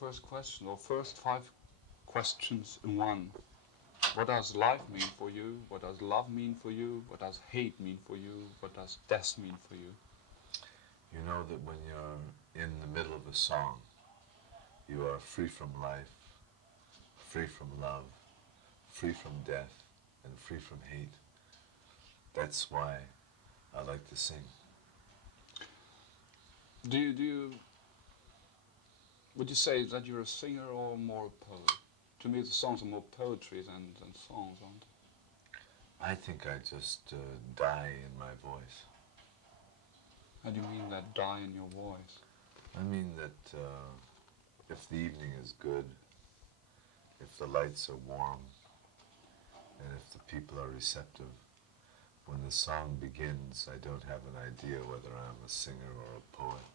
first question, or first 5 questions in one. What does life mean for you? What does love mean for you? What does hate mean for you? What does death mean for you? You know that when you're in the middle of a song, you are free from life, free from love, free from death, and free from hate. That's why I like to sing. Would you say that you're a singer or more a poet? To me, the songs are more poetry than songs, aren't they? I think I just die in my voice. How do you mean that, die in your voice? I mean that if the evening is good, if the lights are warm, and if the people are receptive, when the song begins, I don't have an idea whether I'm a singer or a poet.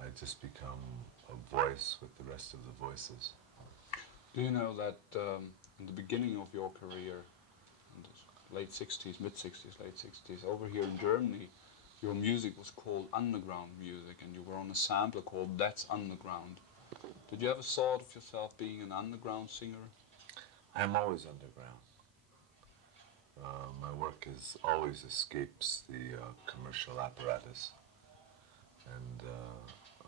I just become a voice with the rest of the voices. Do you know that in the beginning of your career, in the late 60s, mid-60s, late 60s, over here in Germany, your music was called underground music, and you were on a sampler called That's Underground. Did you ever thought of yourself being an underground singer? I'm always underground. My work always escapes the commercial apparatus, and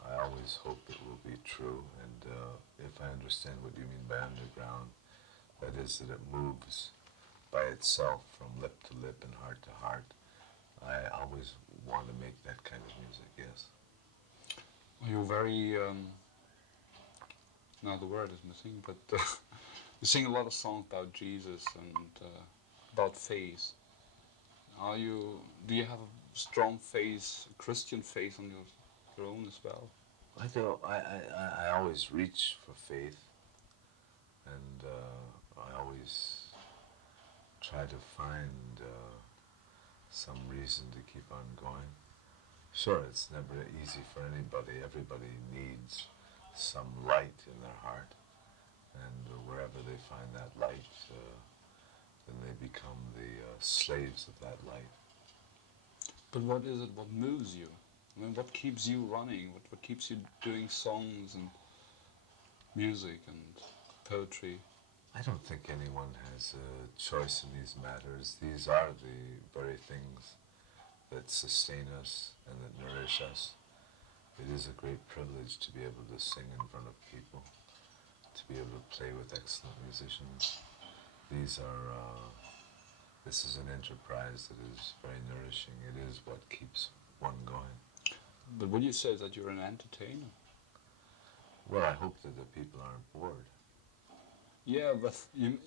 I always hope it will be true. And if I understand what you mean by underground, that is that it moves by itself from lip to lip and heart to heart. I always want to make that kind of music, yes. You're very, now the word is missing, but you sing a lot of songs about Jesus and about faith. Do you have a strong faith, Christian faith on your own as well? I do. I always reach for faith, and I always try to find some reason to keep on going. Sure, it's never easy for anybody. Everybody needs some light in their heart, and wherever they find that light, then they become the slaves of that light. But what is it, what moves you? I mean, what keeps you running? What keeps you doing songs and music and poetry? I don't think anyone has a choice in these matters. These are the very things that sustain us and that nourish us. It is a great privilege to be able to sing in front of people, to be able to play with excellent musicians. This is an enterprise that is very nourishing. It is what keeps one going. But would you say that you're an entertainer? Well, I hope that the people aren't bored. Yeah, but you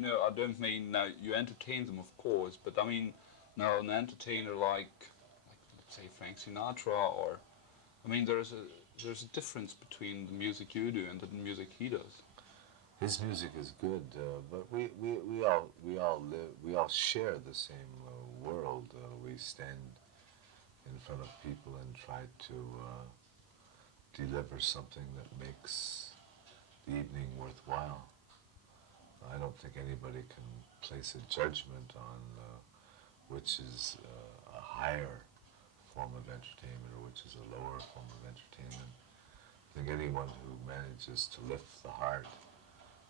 know, I don't mean now you entertain them, of course, but I mean now an entertainer like let's say Frank Sinatra, or I mean there's a difference between the music you do and the music he does. His music is good, but we all share the same world. We stand in front of people and try to deliver something that makes the evening worthwhile. I don't think anybody can place a judgment on which is a higher form of entertainment or which is a lower form of entertainment. I think anyone who manages to lift the heart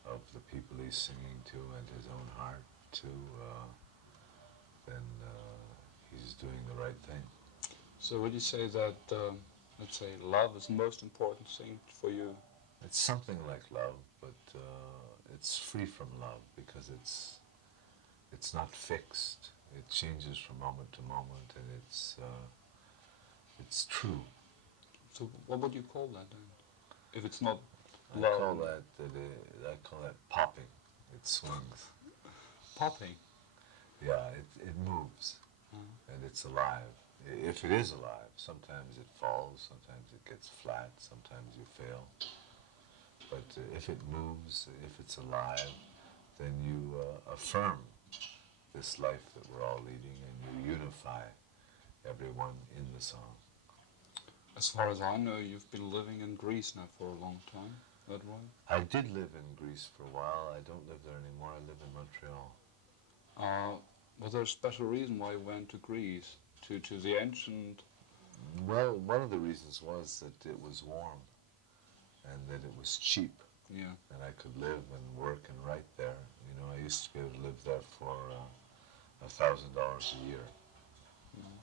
of the people he's singing to and his own heart too, then he's doing the right thing. So would you say that, let's say, love is the most important thing for you? It's something like love, but it's free from love because it's not fixed. It changes from moment to moment, and it's true. So what would you call that then? If it's not I love? I call that popping. It swings. Popping? Yeah, it moves, and it's alive. If it is alive, sometimes it falls, sometimes it gets flat, sometimes you fail. But if it moves, if it's alive, then you affirm this life that we're all leading, and you unify everyone in the song. As far as I know, you've been living in Greece now for a long time. Is that right? I did live in Greece for a while. I don't live there anymore. I live in Montreal. Was there a special reason why you went to Greece? To the ancient? Well, one of the reasons was that it was warm. and that it was cheap, Yeah. and I could live and work and write there. You know, I used to be able to live there for $1,000 a year, Mm.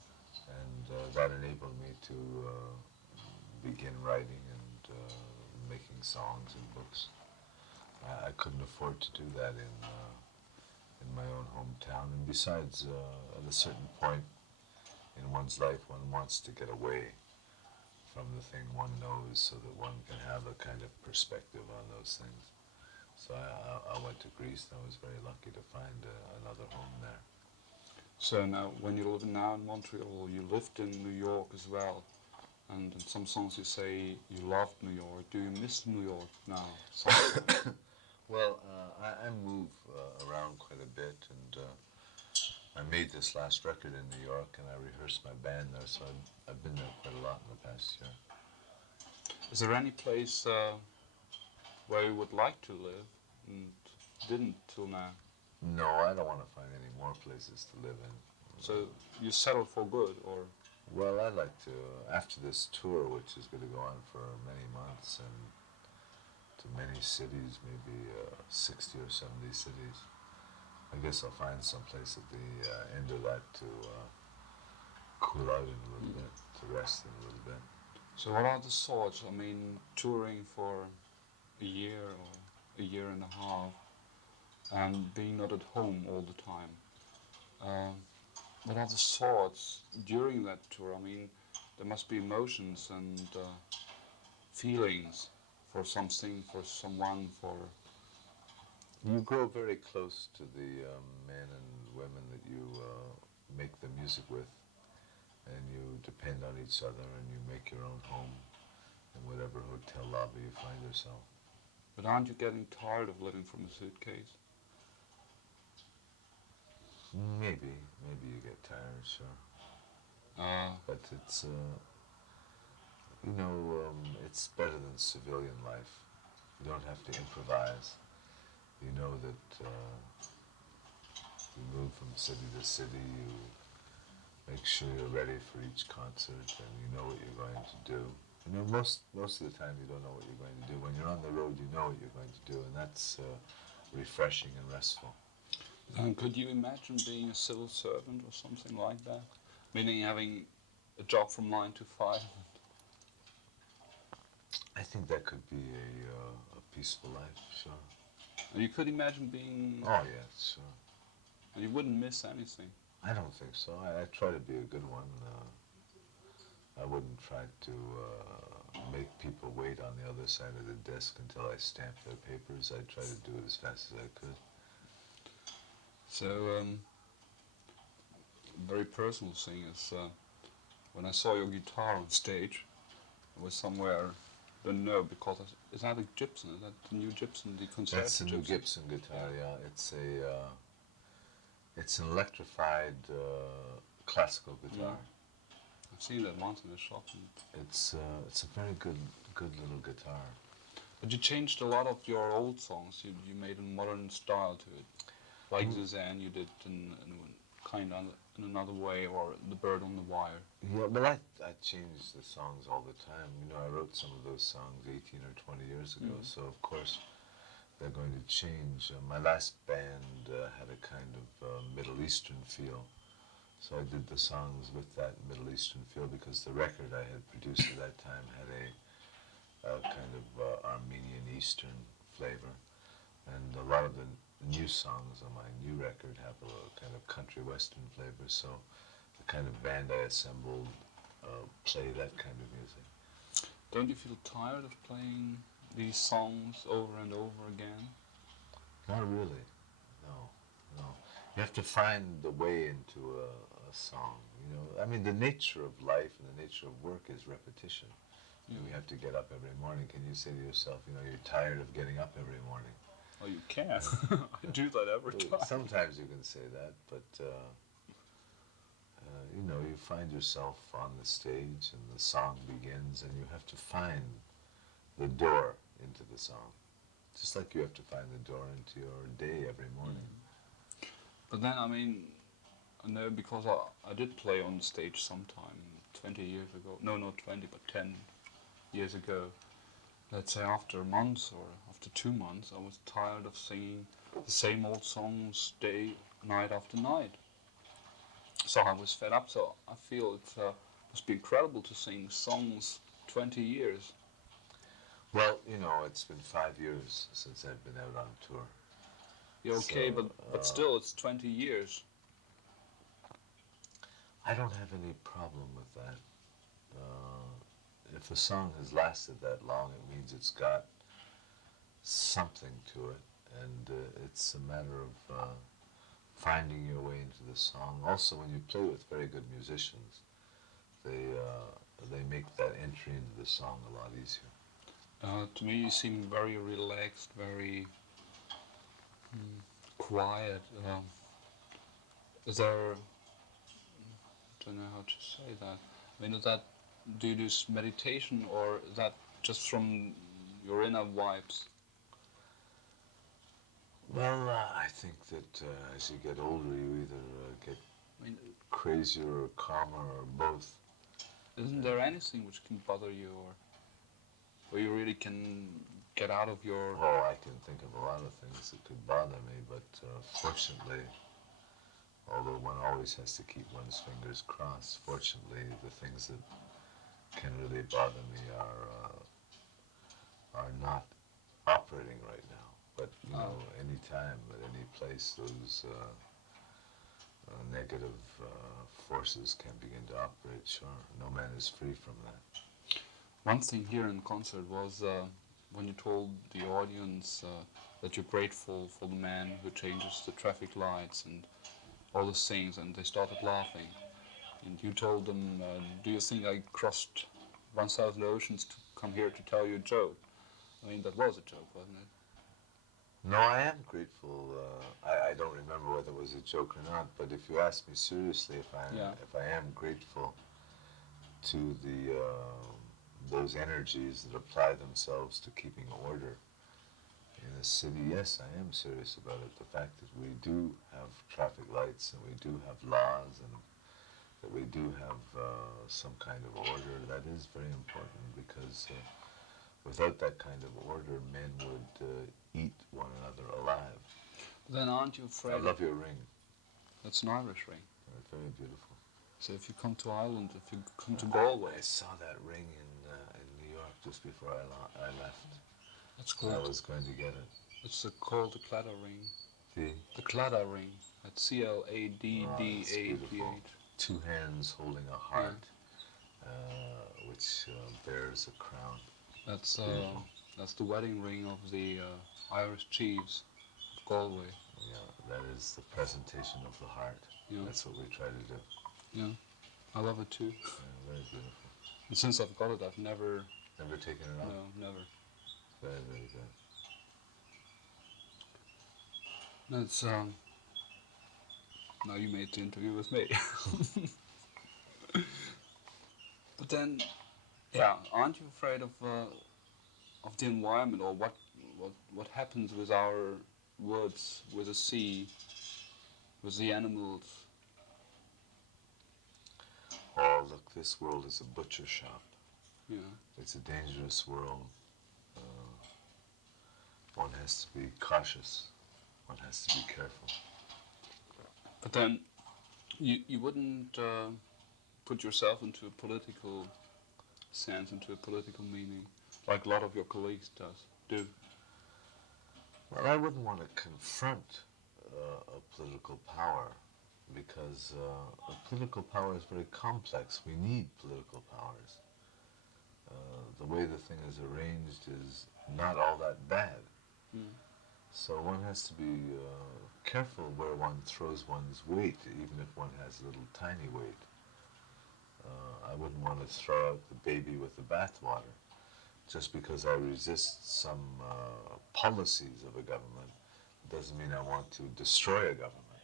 and that enabled me to begin writing and making songs and books. I couldn't afford to do that in my own hometown, and besides, at a certain point in one's life, one wants to get away from the thing one knows so that one can have a kind of perspective on those things. So I went to Greece, and I was very lucky to find another home there. So now, when you live now in Montreal, you lived in New York as well, and in some songs you say you loved New York. Do you miss New York now? Well, I move around quite a bit, and I made this last record in New York, and I rehearsed my band there, so I've been there quite a lot in the past year. Is there any place where you would like to live and didn't till now? No, I don't want to find any more places to live in. So you settled for good, or? Well, I'd like to, after this tour, which is going to go on for many months and to many cities, maybe 60 or 70 cities, I guess I'll find some place at the end of that to cool out in a little bit, to rest in a little bit. So what are the thoughts? I mean, touring for a year or a year and a half, and being not at home all the time. What are the thoughts during that tour? I mean, there must be emotions and feelings for something, for someone, for... You grow very close to the men and women that you make the music with, and you depend on each other, and you make your own home in whatever hotel lobby you find yourself. But aren't you getting tired of living from a suitcase? Maybe you get tired, sure. But it's, it's better than civilian life. You don't have to improvise. You know that you move from city to city, you make sure you're ready for each concert, and you know what you're going to do. You know, most of the time you don't know what you're going to do. When you're on the road, you know what you're going to do, and that's refreshing and restful. And could you imagine being a civil servant or something like that? Meaning having a job from 9 to 5? I think that could be a peaceful life, sure. And you could imagine being... Oh, yes, sure. And you wouldn't miss anything? I don't think so. I try to be a good one. I wouldn't try to make people wait on the other side of the desk until I stamp their papers. I'd try to do it as fast as I could. So, very personal thing is, when I saw your guitar on stage, it was somewhere, I don't know, because is that a Gibson? Is that the new Gibson, the concerto? That's the new Gibson guitar, yeah. It's an electrified classical guitar. I've seen that once in the shop. It's a very good little guitar. But you changed a lot of your old songs. You made a modern style to it. Like Suzanne, you did in another way, or The Bird on the Wire. Yeah, but I change the songs all the time. You know, I wrote some of those songs 18 or 20 years ago, so of course they're going to change. My last band had a kind of Middle Eastern feel, so I did the songs with that Middle Eastern feel because the record I had produced at that time had a kind of Armenian Eastern flavor, and a lot of the new songs on my new record have a kind of country western flavor, so the kind of band I assembled play that kind of music. Don't you feel tired of playing these songs over and over again? Not really, no. You have to find the way into a song, you know. I mean, the nature of life and the nature of work is repetition. You have to get up every morning. Can you say to yourself, you know, you're tired of getting up every morning? Oh, you can. I do that every time. Sometimes you can say that, but you know, you find yourself on the stage and the song begins and you have to find the door into the song. Just like you have to find the door into your day every morning. But then, I mean, I know because I did play on stage sometime 20 years ago. No, not 20, but 10 years ago. let's say after a month or after 2 months, I was tired of singing the same old songs day, night after night. So I was fed up. So I feel it must be incredible to sing songs 20 years. Well, you know, it's been 5 years since I've been out on tour. Yeah, okay, So, but still, it's 20 years. I don't have any problem with that. If a song has lasted that long, it means it's got something to it, and it's a matter of finding your way into the song. Also, when you play with very good musicians, they make that entry into the song a lot easier. To me, you seem very relaxed, very quiet. Is there? I don't know how to say that. I mean, is that do you do meditation or is that just from your inner vibes? Well, I think that as you get older, you either get I mean, crazier or calmer or both. isn't there anything which can bother you or you really can get out of your? Oh, I can think of a lot of things that could bother me, but fortunately, although one always has to keep one's fingers crossed, fortunately, the things that can really bother me are not operating right now. But you know, any time, at any place, those negative forces can begin to operate. Sure, no man is free from that. One thing here in concert was when you told the audience that you're grateful for the man who changes the traffic lights and all those things, and they started laughing. And you told them, "Do you think I crossed 1,000 oceans to come here to tell you a joke?" I mean, that was a joke, wasn't it? No, I am grateful. I don't remember whether it was a joke or not, but if you ask me seriously if I am grateful to the those energies that apply themselves to keeping order in a city, yes, I am serious about it. The fact that we do have traffic lights and we do have laws and that we do have some kind of order, that is very important because without that kind of order, men would eat one another alive. Then aren't you afraid? I love your ring. That's an Irish ring. It's very beautiful. So if you come to Ireland, if you come to Galway, I saw that ring in New York just before I left. it's I called. was going to get it. It's called the Claddagh ring. See? The Claddagh ring. That's It's beautiful. Claddagh. Two hands holding a heart, which bears a crown. That's Beautiful. that's the wedding ring of the Irish chiefs of Galway. Yeah, that is the presentation of the heart. Yeah. That's what we try to do. Yeah, I love it too. Yeah, very beautiful. And since I've got it, I've never. Never taken it off? No, never. Very, very good. That's now you made the interview with me. But then, yeah, aren't you afraid of the environment or what happens with our woods, with the sea, with the animals? Oh, look, this world is a butcher shop. Yeah. It's a dangerous world. One has to be cautious. One has to be careful. But then, you wouldn't put yourself into a political sense, into a political meaning, like a lot of your colleagues do. Well, I wouldn't want to confront a political power because political power is very complex. We need political powers. The way the thing is arranged is not all that bad. Mm. So one has to be careful where one throws one's weight, even if one has a little tiny weight. I wouldn't want to throw out the baby with the bathwater. Just because I resist some policies of a government doesn't mean I want to destroy a government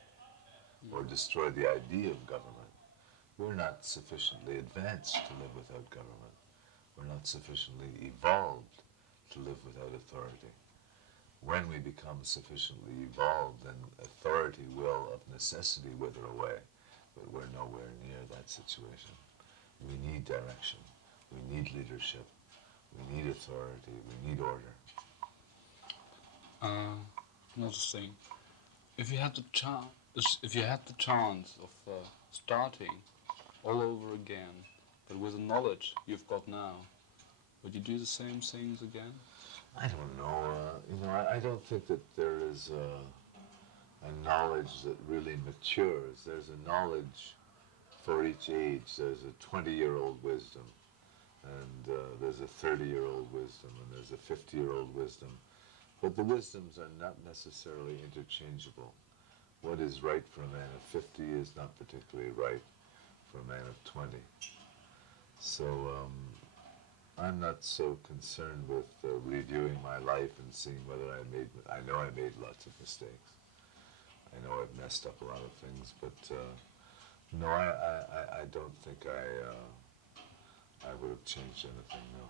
or destroy the idea of government. We're not sufficiently advanced to live without government. We're not sufficiently evolved to live without authority. When we become sufficiently evolved, then authority will, of necessity, wither away. But we're nowhere near that situation. We need direction. We need leadership. We need authority. We need order. Another thing, if you had the chance of starting all over again, but with the knowledge you've got now, would you do the same things again? I don't know. I don't think that there is a knowledge that really matures. There's a knowledge for each age. There's a 20-year-old wisdom, and there's a 30-year-old wisdom, and there's a 50-year-old wisdom. But the wisdoms are not necessarily interchangeable. What is right for a man of 50 is not particularly right for a man of 20. So I'm not so concerned with reviewing my life and seeing whether I know I made lots of mistakes. I know I've messed up a lot of things, but no, I don't think I would have changed anything, no.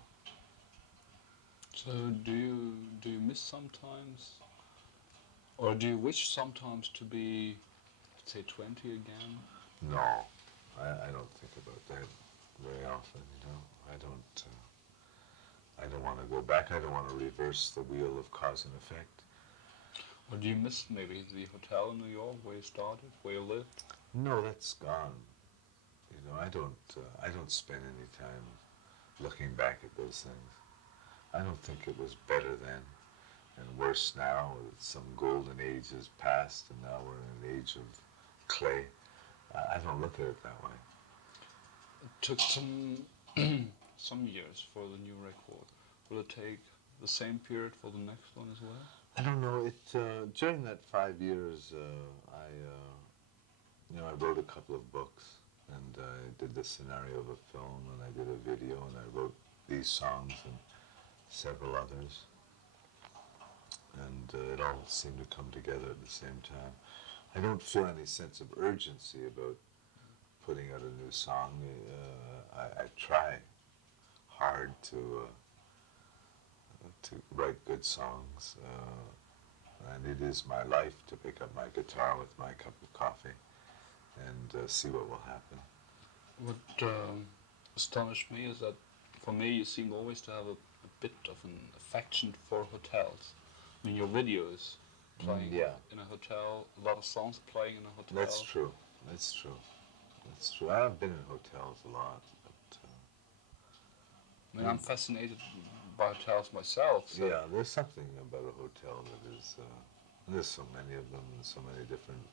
So do you miss sometimes, or do you wish sometimes to be, say, 20 again? No, I don't think about that very often, I don't want to go back. I don't want to reverse the wheel of cause and effect. Or do you miss maybe the hotel in New York where you started, where you lived? No, that's gone. I don't spend any time looking back at those things. I don't think it was better then and worse now. Some golden age has passed and now we're in an age of clay. I don't look at it that way. It took some years for the new record. Will it take the same period for the next one as well? I don't know. During that 5 years, I wrote a couple of books, and I did the scenario of a film, and I did a video, and I wrote these songs and several others, and it all seemed to come together at the same time. I don't feel any sense of urgency about putting out a new song. I try hard to write good songs, and it is my life to pick up my guitar with my cup of coffee and see what will happen. What astonished me is that for me you seem always to have a bit of an affection for hotels. I mean, your videos playing in a hotel, a lot of songs playing in a hotel. That's true. That's true. That's true. I've been in hotels a lot. But, I mean, I'm fascinated by hotels myself. So. Yeah, there's something about a hotel that is, there's so many of them and so many different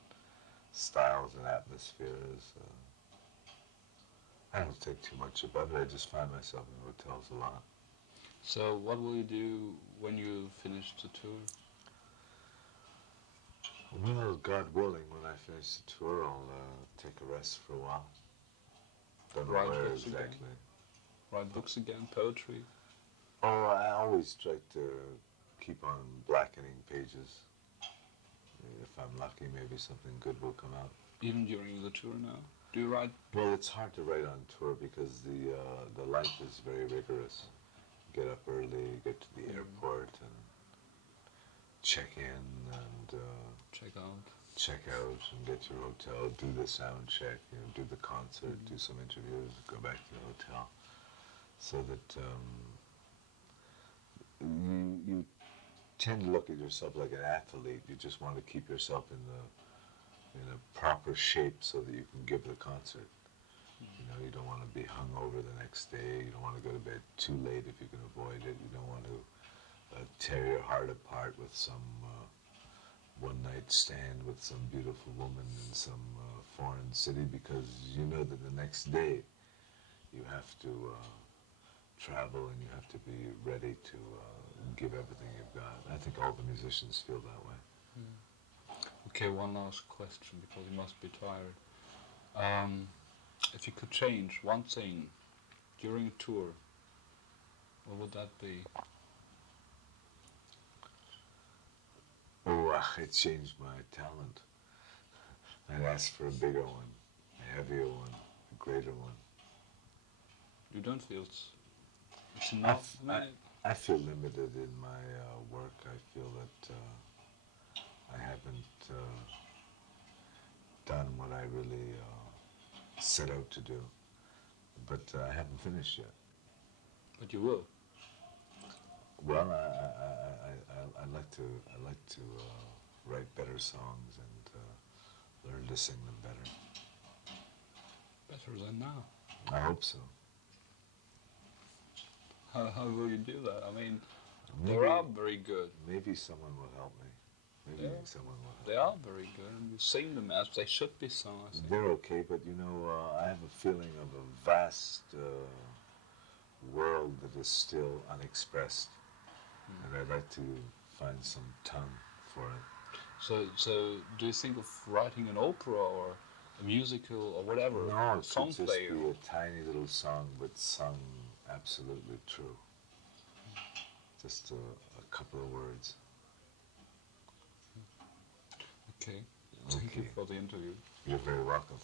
styles and atmospheres. I don't think too much about it. I just find myself in hotels a lot. So what will you do when you finish the tour? Well, God willing, when I finish the tour, I'll take a rest for a while. Don't know where exactly. Write books again, poetry? Oh, I always try to keep on blackening pages. If I'm lucky, maybe something good will come out. Even during the tour now? Do you write? Well, it's hard to write on tour because the life is very rigorous. Get up early, get to the airport, and check in and check out, and get your hotel. Do the sound check, do the concert, do some interviews, go back to the hotel, so that you tend to look at yourself like an athlete. You just want to keep yourself in a proper shape so that you can give the concert. You don't want to be hungover the next day. You don't want to go to bed too late if you can avoid it. You don't want to tear your heart apart with some one-night stand with some beautiful woman in some foreign city, because you know that the next day you have to travel and you have to be ready to give everything you've got. I think all the musicians feel that way. Okay, one last question, because you must be tired. If you could change one thing during a tour, what would that be? Oh, it changed my talent. I'd ask for a bigger one, a heavier one, a greater one. You don't feel it's enough? I feel limited in my work. I feel that I haven't done what I really set out to do. But I haven't finished yet. But you will? Well, I like to write better songs and learn to sing them better. Better than now. I hope so. How will you do that? I mean, Maybe, they are very good. maybe someone will help me. Maybe Yeah. someone will help They are very good, and you sing them as they should be sung, I think. They're okay, but you know, I have a feeling of a vast world that is still unexpressed, and I'd like to find some tongue for it. So do you think of writing an opera or a musical or whatever? No, a it song could just play? be a tiny little song, but sung absolutely true. Just a couple of words. Okay. Thank you Okay. for the interview. You're very welcome.